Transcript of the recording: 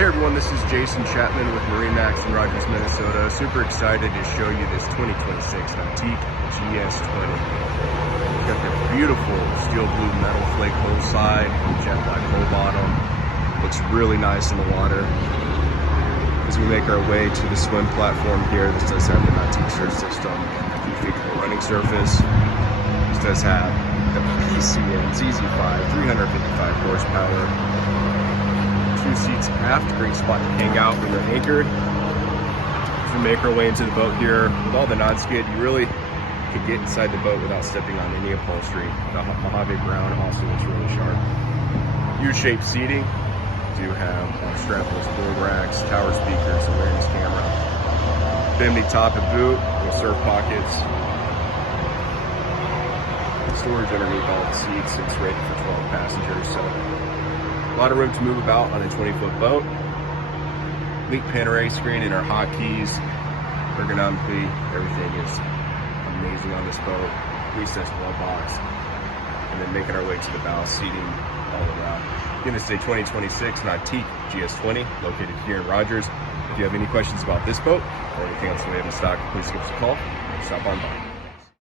Hey everyone, this is Jason Chapman with MarineMax in Rogers, Minnesota. Super excited to show you this 2026 Nautique GS20. It's got the beautiful steel blue metal flake hull side, jet black hull bottom. Looks really nice in the water. As we make our way to the swim platform here, this does have the Nautique Surf System, Configurable Running Surface. This does have the PCN ZZ5, 355 horsepower. 2 seats aft, great spot to hang out when you're anchored. As we make our way into the boat here, with all the non-skid, you really can get inside the boat without stepping on any upholstery. The Mojave brown also looks really sharp. U-shaped seating. You do have strapless board racks, tower speakers, awareness camera, bimini top and boot with surf pockets. Storage underneath all the seats. It's rated for 12 passengers, so a lot of room to move about on a 20-foot boat. Link panoramic screen and our hotkeys. Ergonomically, everything is amazing on this boat. Recessed glove box. And then making our way to the bow, seating all around. Again, this is a 2026 Nautique GS20 located here in Rogers. If you have any questions about this boat or anything else we have in stock, please give us a call. Stop on by.